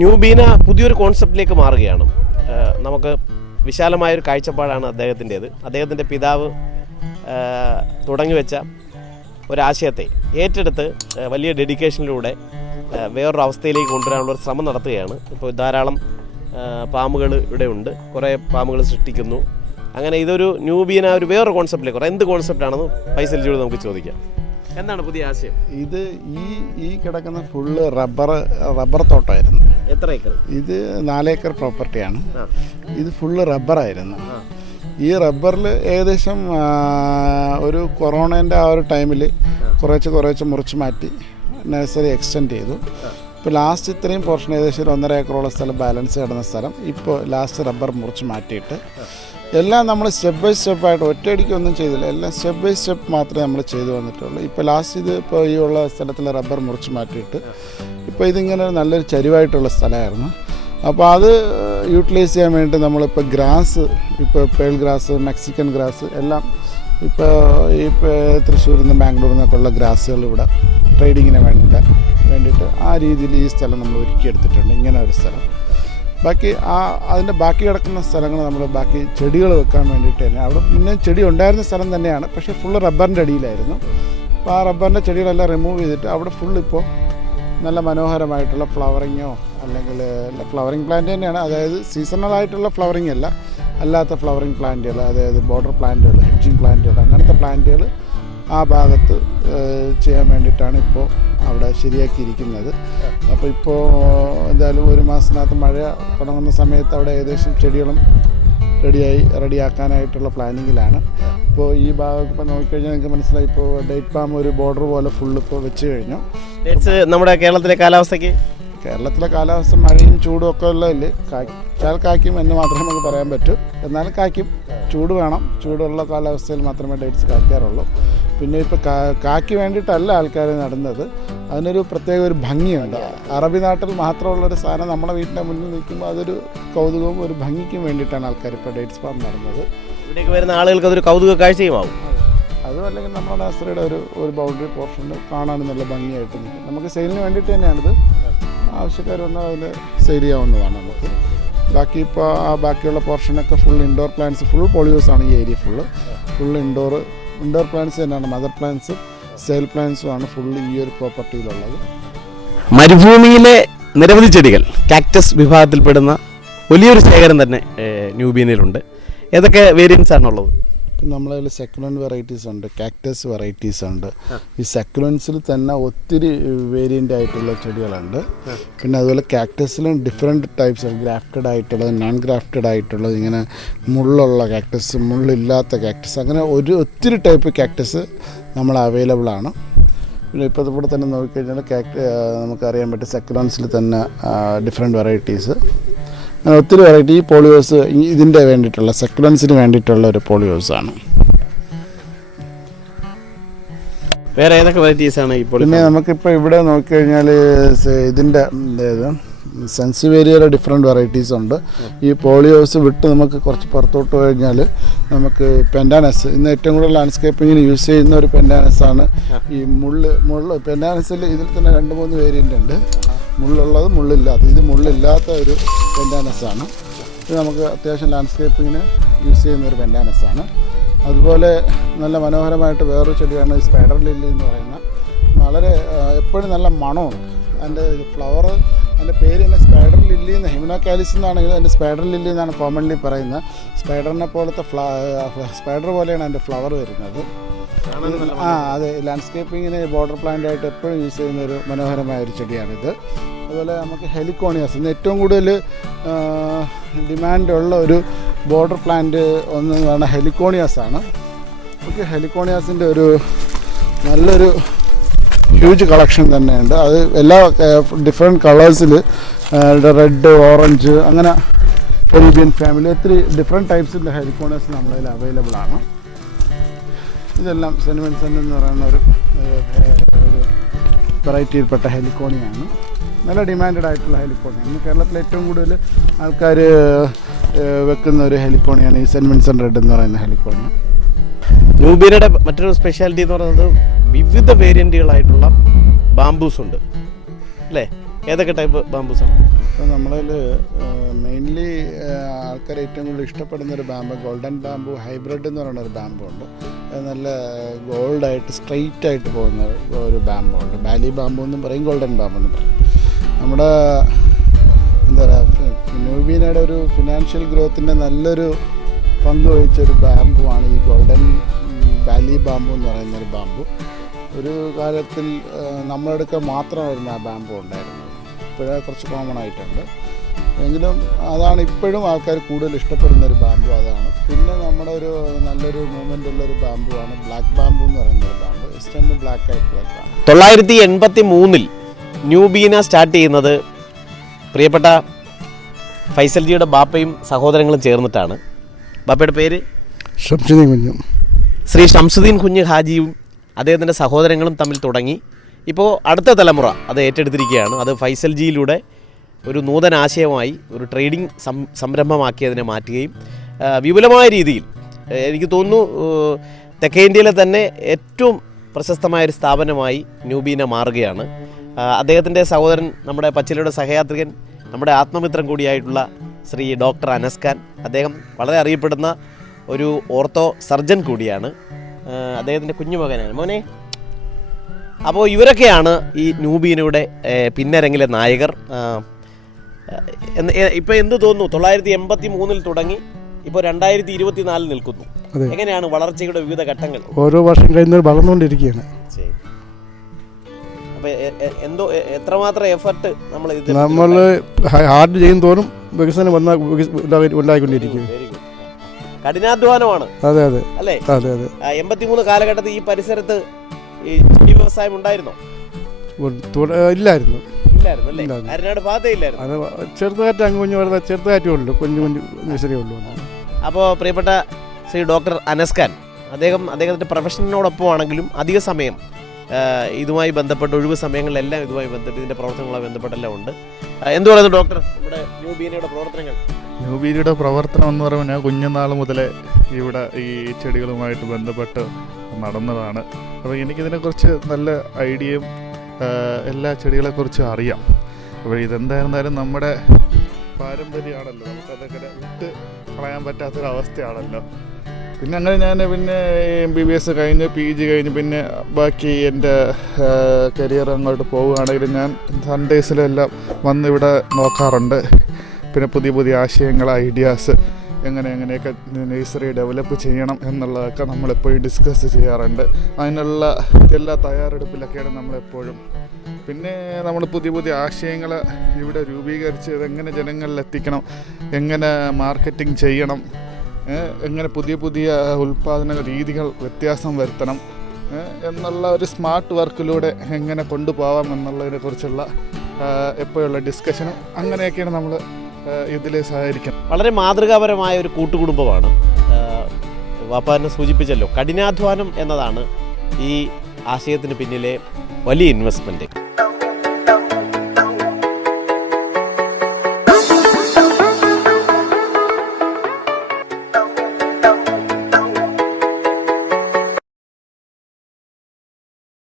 ന്യൂബീന പുതിയൊരു കോൺസെപ്റ്റിലേക്ക് മാറുകയാണ്. നമുക്ക് വിശാലമായൊരു കാഴ്ചപ്പാടാണ് അദ്ദേഹത്തിന്റേത്. അദ്ദേഹത്തിന്റെ പിതാവ് തുടങ്ങിവെച്ച ഒരാശയത്തെ ഏറ്റെടുത്ത് വലിയ ഡെഡിക്കേഷനിലൂടെ വേറൊരു അവസ്ഥയിലേക്ക് കൊണ്ടുവരാനുള്ള ഒരു ശ്രമം നടത്തുകയാണ്. ഇപ്പോൾ ധാരാളം പാമ്പുകൾ ഇവിടെ ഉണ്ട്. കുറേ പാമ്പുകൾ സൃഷ്ടിക്കുന്നു. അങ്ങനെ ഇതൊരു ന്യൂബീന ഒരു വേറൊരു കോൺസെപ്റ്റിലേക്ക് കുറേ എന്ത് കോൺസെപ്റ്റാണെന്ന് ഫൈസലിനോട് നമുക്ക് ചോദിക്കാം. എന്താണ് പുതിയ ആശയം? ഇത് ഈ ഈ കിടക്കുന്ന ഫുള്ള് റബ്ബർ റബ്ബർ തോട്ടമായിരുന്നു. എത്ര ഏക്കർ? ഇത് നാലേക്കർ പ്രോപ്പർട്ടിയാണ് ഇത് ഫുള്ള് റബ്ബറായിരുന്നു ഈ റബ്ബറിൽ ഏകദേശം ഒരു കൊറോണേന്റെ ആ ഒരു ടൈമിൽ കുറേച്ച് കുറേച്ച് മുറിച്ച് മാറ്റി നഴ്സറി എക്സ്റ്റെൻഡ് ചെയ്തു. ഇപ്പോൾ ലാസ്റ്റ് ഇത്രയും പോർഷൻ ഏകദേശം ഒരു ഒന്നര ഏക്കറോളം സ്ഥലം ബാലൻസ് കിടന്ന സ്ഥലം. ഇപ്പോൾ ലാസ്റ്റ് റബ്ബർ മുറിച്ച് മാറ്റിയിട്ട് എല്ലാം നമ്മൾ സ്റ്റെപ്പ് ബൈ സ്റ്റെപ്പായിട്ട് ഒറ്റയടിക്ക് ഒന്നും ചെയ്തില്ല. എല്ലാം സ്റ്റെപ്പ് ബൈ സ്റ്റെപ്പ് മാത്രമേ നമ്മൾ ചെയ്തു വന്നിട്ടുള്ളൂ. ഇപ്പോൾ ലാസ്റ്റ് ഇത് ഇപ്പോൾ ഈ ഉള്ള സ്ഥലത്തിൽ റബ്ബർ മുറിച്ച് മാറ്റിയിട്ട് ഇപ്പോൾ ഇതിങ്ങനെ നല്ലൊരു ചരിവായിട്ടുള്ള സ്ഥലമായിരുന്നു. അപ്പോൾ അത് യൂട്ടിലൈസ് ചെയ്യാൻ വേണ്ടി നമ്മളിപ്പോൾ ഗ്രാസ് ഇപ്പോൾ പേൾ ഗ്രാസ് മെക്സിക്കൻ ഗ്രാസ് എല്ലാം ഇപ്പോൾ ഇപ്പോൾ തൃശ്ശൂരിൽ നിന്ന് ബാംഗ്ലൂരിൽ നിന്നൊക്കെ ഉള്ള ഗ്രാസുകൾ ഇവിടെ ട്രേഡിങ്ങിന് വേണ്ടിയിട്ട് വേണ്ടിയിട്ട് ആ രീതിയിൽ ഈ സ്ഥലം നമ്മൾ ഒരുക്കിയെടുത്തിട്ടുണ്ട് ഇങ്ങനെ ഒരു സ്ഥലം. ബാക്കി ആ അതിന്റെ ബാക്കി കിടക്കുന്ന സ്ഥലങ്ങൾ നമ്മൾ ബാക്കി ചെടികൾ വെക്കാൻ വേണ്ടിയിട്ട് തന്നെ അവിടെ പിന്നെ ചെടി ഉണ്ടായിരുന്ന സ്ഥലം തന്നെയാണ്. പക്ഷേ ഫുള്ള് റബ്ബറിന്റെ അടിയിലായിരുന്നു. അപ്പോൾ ആ റബ്ബറിന്റെ ചെടികളെല്ലാം റിമൂവ് ചെയ്തിട്ട് അവിടെ ഫുൾ ഇപ്പോൾ നല്ല മനോഹരമായിട്ടുള്ള ഫ്ലവറിങ്ങോ അല്ലെങ്കിൽ ഫ്ലവറിങ് പ്ലാന്റ് തന്നെയാണ്. അതായത് സീസണൽ ആയിട്ടുള്ള ഫ്ലവറിങ് അല്ല അല്ലാത്ത ഫ്ലവറിങ് പ്ലാന്റുകൾ അതായത് ബോർഡർ പ്ലാന്റുകൾ ഹെഡ്ജിങ് പ്ലാന്റുകൾ അങ്ങനത്തെ പ്ലാന്റുകൾ ആ ഭാഗത്ത് ചെയ്യാൻ വേണ്ടിയിട്ടാണ് ഇപ്പോൾ അവിടെ ശരിയാക്കിയിരിക്കുന്നത്. അപ്പോൾ ഇപ്പോൾ എന്തായാലും ഒരു മാസത്തിനകത്ത് മഴ തുടങ്ങുന്ന സമയത്ത് അവിടെ ഏകദേശം ചെടികളും റെഡിയായി റെഡിയാക്കാനായിട്ടുള്ള പ്ലാനിങ്ങിലാണ്. ഇപ്പോൾ ഈ ഭാഗം ഇപ്പോൾ നോക്കിക്കഴിഞ്ഞാൽ നിങ്ങൾക്ക് മനസ്സിലായി ഇപ്പോൾ ഡേറ്റ് പാം ഒരു ബോർഡർ പോലെ ഫുള്ള് ഇപ്പോൾ വെച്ച് കഴിഞ്ഞു. ഡേറ്റ്സ് നമ്മുടെ കേരളത്തിലെ കാലാവസ്ഥയ്ക്ക്? കേരളത്തിലെ കാലാവസ്ഥ മഴയും ചൂടും ഒക്കെ ഉള്ളതിൽ കാൽ കായ്ക്കും എന്ന് മാത്രമേ നമുക്ക് പറയാൻ പറ്റൂ. എന്നാലും കായ്ക്കും ചൂട് വേണം. ചൂടുള്ള കാലാവസ്ഥയിൽ മാത്രമേ ഡേറ്റ്സ് കായ്ക്കാറുള്ളൂ. പിന്നെ ഇപ്പോൾ കാക്കി കായ്ക്ക് വേണ്ടിയിട്ടല്ല ആൾക്കാർ നടുന്നത്. അതിനൊരു പ്രത്യേക ഒരു ഭംഗിയുണ്ട്. അറബി നാട്ടിൽ മാത്രമുള്ളൊരു സാധനം നമ്മുടെ വീട്ടിന്റെ മുന്നിൽ നിൽക്കുമ്പോൾ അതൊരു കൗതുകവും ഒരു ഭംഗിക്കും വേണ്ടിയിട്ടാണ് ആൾക്കാർ ഇപ്പോൾ ഡേറ്റ്സ് ഫാം നടുന്നത്. ഇവിടേക്ക് വരുന്ന ആളുകൾക്ക് അതൊരു കൗതുക കാഴ്ചയുമാവും. അതും അല്ലെങ്കിൽ നമ്മുടെ നഴ്സറിയുടെ ഒരു ഒരു ബൗണ്ടറി പോർഷൻ കാണാനും നല്ല ഭംഗിയായിട്ട് നിൽക്കും. നമുക്ക് സെയിലിന് വേണ്ടിയിട്ട് തന്നെയാണിത്. ആവശ്യക്കാർ വന്നാൽ അതിൽ സെയിൽ ചെയ്യാവുന്നതാണ് നമുക്ക്. ബാക്കി ഇപ്പോൾ ആ ബാക്കിയുള്ള പോർഷനൊക്കെ ഫുൾ ഇൻഡോർ പ്ലാന്റ്സ് ഫുൾ പോളിയോസ് ആണ് ഈ area full full indoor indoor plants തന്നെയാണ്. മദർ പ്ലാന്റ്സ് സെയിൽ പ്ലാന്റ്സും ആണ് ഫുൾ ഈ ഒരു പ്രോപ്പർട്ടിയിലുള്ളത് മരുഭൂമിയിലെ നിരവധി ചെടികൾ കാക്ടസ് വിഭാഗത്തിൽപ്പെടുന്ന വലിയൊരു ശേഖരം തന്നെ ന്യൂബീനയിലുണ്ട് ഏതൊക്കെ വേരിയൻസ് ആണുള്ളത്? ഇപ്പം നമ്മളതിൽ സെക്കുലന്റ് വെറൈറ്റീസ് ഉണ്ട് കാക്ടസ് വെറൈറ്റീസ് ഉണ്ട്. ഈ സെക്കുലൻസിൽ തന്നെ ഒത്തിരി വേരിയന്റ് ആയിട്ടുള്ള ചെടികളുണ്ട്. പിന്നെ അതുപോലെ കാക്ടസിലും ഡിഫറെന്റ് ടൈപ്സ് ഗ്രാഫ്റ്റഡ് ആയിട്ടുള്ളത് നോൺ ഗ്രാഫ്റ്റഡ് ആയിട്ടുള്ളത് ഇങ്ങനെ മുള്ളുള്ള കാക്ടസ് മുള്ളില്ലാത്ത കാക്ടസ് അങ്ങനെ ഒരു ഒത്തിരി ടൈപ്പ് കാക്ടസ് നമ്മൾ അവൈലബിൾ ആണ്. പിന്നെ ഇപ്പോൾ ഇവിടെ തന്നെ നോക്കിക്കഴിഞ്ഞാൽ കാക്ട് നമുക്കറിയാൻ പറ്റും സെക്കുലൻസിൽ തന്നെ ഡിഫറെന്റ് വെറൈറ്റീസ് ഒത്തിരി വെറൈറ്റി ഈ പോളിയോസ് ഇതിന്റെ വേണ്ടിയിട്ടുള്ള സെക്വൻസിന് വേണ്ടിയിട്ടുള്ള ഒരു പോളിയോസാണ് വേറെ ഏതൊക്കെ വെറൈറ്റീസ് ആണ് ഇപ്പോൾ പിന്നെ നമുക്കിപ്പോൾ ഇവിടെ നോക്കിക്കഴിഞ്ഞാൽ ഇതിന്റെ അതായത് സെൻസിവേരിയയുടെ ഡിഫറെന്റ് വെറൈറ്റീസ് ഉണ്ട്. ഈ പോളിയോസ് വിട്ട് നമുക്ക് കുറച്ച് പുറത്തോട്ട് കഴിഞ്ഞാൽ നമുക്ക് പെൻഡാനസ് ഇന്ന് ഏറ്റവും കൂടുതൽ ലാൻഡ്സ്കേപ്പിങ്ങിന് യൂസ് ചെയ്യുന്ന ഒരു പെൻഡാനസ് ആണ്. ഈ മുള്ള് മുള്ള് പെൻഡാനസിൽ ഇതിൽ തന്നെ രണ്ട് മൂന്ന് വേരിയന്റ് ഉണ്ട്. മുള്ളുള്ളത് മുള്ളില്ലാത്ത ഇത് മുള്ളില്ലാത്ത ഒരു പെൻഡാനസാണ് ഇത് നമുക്ക് അത്യാവശ്യം ലാൻഡ്സ്കേപ്പിങ്ങിന് യൂസ് ചെയ്യുന്ന ഒരു പെൻഡാനസാണ് അതുപോലെ നല്ല മനോഹരമായിട്ട് വേറൊരു ചെടിയാണ് ഈ സ്പൈഡർ ലില്ലി എന്ന് പറയുന്ന. വളരെ എപ്പോഴും നല്ല മണമാണ് അതിന്റെ ഫ്ലവർ അതിന്റെ പേര് തന്നെ സ്പൈഡർ ലില്ലി എന്ന് ഹിമിനോക്കാലിസ് കാലിസ് എന്നാണെങ്കിൽ അതിന്റെ സ്പൈഡർ ലില്ലി എന്നാണ് കോമൺലി പറയുന്നത്. സ്പൈഡറിനെ പോലത്തെ ഫ്ല സ്പൈഡർ പോലെയാണ് അതിന്റെ ഫ്ലവർ വരുന്നത്. ആ അതെ ലാൻഡ്സ്കേപ്പിങ്ങിന് ബോർഡർ പ്ലാന്റ് ആയിട്ട് എപ്പോഴും യൂസ് ചെയ്യുന്ന ഒരു മനോഹരമായ ഒരു ചെടിയാണിത്. അതുപോലെ നമുക്ക് ഹെലിക്കോണിയാസ് ഇന്ന് ഏറ്റവും കൂടുതൽ ഡിമാൻഡ് ഉള്ള ഒരു ബോർഡർ പ്ലാന്റ് ഒന്ന് പറഞ്ഞാൽ ഹെലിക്കോണിയാസ് ആണ്. നമുക്ക് ഹെലിക്കോണിയാസിന്റെ ഒരു നല്ലൊരു ഹ്യൂജ് കളക്ഷൻ തന്നെയുണ്ട്. അത് എല്ലാ ഡിഫറെന്റ് കളേഴ്സിൽ റെഡ് ഓറഞ്ച് അങ്ങനെ കൊറീബിയൻ ഫാമിലി ഒത്തിരി ഡിഫറെന്റ് ടൈപ്സിന്റെ ഹെലിക്കോണിയാസ് നമ്മളതിൽ അവൈലബിൾ ആണ്. ഇതെല്ലാം സെന്റ് വിൻസെന്റ് എന്ന് പറയുന്ന ഒരു വെറൈറ്റിയിൽപ്പെട്ട ഹെലിക്കോണിയാണ് നല്ല ഡിമാൻഡഡ് ആയിട്ടുള്ള ഹെലിക്കോണി ഇന്ന് കേരളത്തിൽ ഏറ്റവും കൂടുതൽ ആൾക്കാർ വെക്കുന്ന ഒരു ഹെലിക്കോണിയാണ് ഈ സെന്റ് വിൻസെന്റ് റെഡ് എന്ന് പറയുന്ന ഹെലിക്കോണി ന്യൂബീരയുടെ മറ്റൊരു സ്പെഷ്യാലിറ്റി എന്ന് പറയുന്നത് വിവിധ വേരിയന്റുകളായിട്ടുള്ള ബാംബൂസ് ഉണ്ട്. അല്ലേ? ഏതൊക്കെ ടൈപ്പ് ബാംബൂസ് ആണ്? ഇപ്പോൾ നമ്മളിൽ മെയിൻലി ആൾക്കാർ ഏറ്റവും കൂടുതൽ ഇഷ്ടപ്പെടുന്ന ഒരു ബാമ്പ് ഗോൾഡൻ ബാമ്പു ഹൈബ്രിഡ് എന്ന് പറയുന്ന ഒരു ബാമ്പു ഉണ്ട്. നല്ല ഗോൾഡായിട്ട് സ്ട്രെയിറ്റ് ആയിട്ട് പോകുന്ന ഒരു ബാമ്പു ഉണ്ട്. ബാലി ബാമ്പു എന്നും പറയും ഗോൾഡൻ ബാമ്പു എന്നും പറയും. നമ്മുടെ എന്താ പറയുക ന്യൂബീനയുടെ ഒരു ഫിനാൻഷ്യൽ ഗ്രോത്തിന്റെ നല്ലൊരു പങ്ക് വഹിച്ചൊരു ബാമ്പുവാണ് ഈ ഗോൾഡൻ ബാലി ബാമ്പു എന്ന് പറയുന്ന ഒരു ബാമ്പു ഒരു കാലത്തിൽ നമ്മളെടുക്കാൻ മാത്രമായിരുന്നു ആ ബാമ്പു ഉണ്ടായിരുന്നത്. ഇപ്പോഴേ കുറച്ച് കോമൺ ആയിട്ടുണ്ട്. എങ്കിലും അതാണ് ഇപ്പോഴും ആൾക്കാർ കൂടുതൽ ഇഷ്ടപ്പെടുന്ന ഒരു ബാമ്പു അതാണ്. പിന്നെ നമ്മുടെ ഒരു നല്ലൊരു മൂവ്മെന്റ് ഉള്ള ഒരു ആണ് ബ്ലാക്ക് ബാമ്പു എന്ന് പറയുന്ന ഒരു ബാമ്പു സ്റ്റെമ്മ് ബ്ലാക്ക് ആയിട്ടുള്ള ബാമ്പു തൊള്ളായിരത്തി എൺപത്തി മൂന്നിൽ ന്യൂബീന സ്റ്റാർട്ട് ചെയ്യുന്നത് പ്രിയപ്പെട്ട ഫൈസൽജിയുടെ ബാപ്പയും സഹോദരങ്ങളും ചേർന്നിട്ടാണ്. ബാപ്പയുടെ പേര്? ശംസുദ്ദീൻ കുഞ്ഞും. ശ്രീ ഷംസുദ്ദീൻ കുഞ്ഞ് ഹാജിയും അദ്ദേഹത്തിന്റെ സഹോദരങ്ങളും തമ്മിൽ തുടങ്ങി. ഇപ്പോൾ അടുത്ത തലമുറ അത് ഏറ്റെടുത്തിരിക്കുകയാണ്. അത് ഫൈസൽ ജിയിലൂടെ ഒരു നൂതന ആശയമായി ഒരു ട്രേഡിംഗ് സം സംരംഭമാക്കി അതിനെ മാറ്റുകയും വിപുലമായ രീതിയിൽ എനിക്ക് തോന്നുന്നു തെക്കേ ഇന്ത്യയിലെ തന്നെ ഏറ്റവും പ്രശസ്തമായ ഒരു സ്ഥാപനമായി ന്യൂബീന മാറുകയാണ്. അദ്ദേഹത്തിന്റെ സഹോദരൻ നമ്മുടെ പച്ചിലയുടെ സഹയാത്രികൻ നമ്മുടെ ആത്മമിത്രം കൂടിയായിട്ടുള്ള ശ്രീ ഡോക്ടർ അനസ്കാൻ അദ്ദേഹം വളരെ അറിയപ്പെടുന്ന ഒരു ഓർത്തോ സർജൻ കൂടിയാണ്. അദ്ദേഹത്തിന്റെ കുഞ്ഞുമകനാണ്. മോനെ അപ്പോൾ ഇവരൊക്കെയാണ് ഈ ന്യൂബീനയുടെ പിന്നരങ്ങിലെ നായകർ. ഇപ്പൊ എന്ത് തോന്നുന്നു? തൊള്ളായിരത്തി എൺപത്തി മൂന്നിൽ തുടങ്ങി ഇപ്പോൾ രണ്ടായിരത്തി ഇരുപത്തിനാലിൽ നിൽക്കുന്നു എങ്ങനെയാണ് വളർച്ചയുടെ വിവിധ ഘട്ടങ്ങൾ? ഓരോ വർഷം കഴിയുന്നത് വളർന്നുകൊണ്ടിരിക്കുകയാണ്. എന്തോ എത്രമാത്രം എഫർട്ട് നമ്മൾ നമ്മൾ ഹാർഡ് ചെയ്യും തോറും വികസനം വന്ന ഉണ്ടായിക്കൊണ്ടിരിക്കും കഠിനാധ്വാനമാണ്. അതെ അതെ. അല്ലേ? അതെ അതെ. എൺപത്തിമൂന്ന് കാലഘട്ടത്തിൽ ഈ പരിസരത്ത് ഈ ചെടി വ്യവസായം ഉണ്ടായിരുന്നോ? ഇല്ലായിരുന്നു. ഇല്ലായിരുന്നു അല്ലേ? ഇല്ലായിരുന്നു. അരനാട് ഭാഗത്തേ ഇല്ലായിരുന്നു അത് ചെറുതായിട്ട് അങ്ങ് കുഞ്ഞു വരുന്ന ചെറുതായിട്ടേ ഉള്ളൂ. കുഞ്ഞു കുഞ്ഞു നഴ്സറിയേ ഉള്ളൂ. അപ്പോൾ പ്രിയപ്പെട്ട ശ്രീ ഡോക്ടർ അനസ്കാൻ അദ്ദേഹം അദ്ദേഹത്തിന്റെ പ്രൊഫഷനോടൊപ്പം ആണെങ്കിലും അധിക സമയം ആ, ഇതുമായി ബന്ധപ്പെട്ട് ഒഴിവ് സമയങ്ങളിലെല്ലാം ഇതുമായി ബന്ധപ്പെട്ട് ഇതിന്റെ പ്രവർത്തനങ്ങളുമായി ബന്ധപ്പെട്ടെല്ലാം ഉണ്ട്. ആ, എന്ത് പറയുന്നു ഡോക്ടർ നമ്മുടെ ന്യൂ ബീനയുടെ പ്രവർത്തനങ്ങൾ? ന്യൂബീരിയുടെ പ്രവർത്തനം എന്ന് പറയുമ്പോൾ ഞാൻ കുഞ്ഞുനാൾ മുതലേ ഇവിടെ ഈ ചെടികളുമായിട്ട് ബന്ധപ്പെട്ട് നടന്നതാണ്. അപ്പോൾ എനിക്കിതിനെക്കുറിച്ച് നല്ല ഐഡിയയും എല്ലാ ചെടികളെക്കുറിച്ചും അറിയാം. അപ്പോൾ ഇതെന്തായിരുന്നാലും നമ്മുടെ പാരമ്പര്യമാണല്ലോ. നമുക്കതൊക്കെ വിട്ട് കളയാൻ പറ്റാത്തൊരവസ്ഥയാണല്ലോ. പിന്നെ അങ്ങനെ ഞാൻ പിന്നെ എം ബി ബി എസ് കഴിഞ്ഞ് പി ജി കഴിഞ്ഞ്. പിന്നെ ബാക്കി എന്റെ കരിയർ അങ്ങോട്ട് പോവുകയാണെങ്കിൽ ഞാൻ സൺഡേസിലെല്ലാം വന്ന് ഇവിടെ നോക്കാറുണ്ട്. പിന്നെ പുതിയ പുതിയ ആശയങ്ങൾ ഐഡിയാസ് എങ്ങനെ എങ്ങനെയൊക്കെ നേഴ്സറി ഡെവലപ്പ് ചെയ്യണം എന്നുള്ളതൊക്കെ നമ്മളെപ്പോഴും ഡിസ്കസ് ചെയ്യാറുണ്ട്. അതിനുള്ള എല്ലാ തയ്യാറെടുപ്പിലൊക്കെയാണ് നമ്മളെപ്പോഴും. പിന്നെ നമ്മൾ പുതിയ പുതിയ ആശയങ്ങൾ ഇവിടെ രൂപീകരിച്ച് എങ്ങനെ ജനങ്ങളിൽ എത്തിക്കണം എങ്ങനെ മാർക്കറ്റിംഗ് ചെയ്യണം എങ്ങനെ പുതിയ പുതിയ ഉൽപ്പാദന രീതികൾ വ്യത്യാസം വരുത്തണം എന്നുള്ള ഒരു സ്മാർട്ട് വർക്കിലൂടെ എങ്ങനെ കൊണ്ടുപോകാം എന്നുള്ളതിനെ കുറിച്ചുള്ള എപ്പോഴുള്ള ഡിസ്കഷനും അങ്ങനെയൊക്കെയാണ് നമ്മൾ ഇതിൽ സഹകരിക്കണം വളരെ മാതൃകാപരമായ ഒരു കൂട്ടുകുടുംബമാണ്. വാപ്പാനെ സൂചിപ്പിച്ചല്ലോ കഠിനാധ്വാനം എന്നതാണ് ഈ ആശയത്തിന് പിന്നിലെ വലിയ ഇൻവെസ്റ്റ്മെന്റ്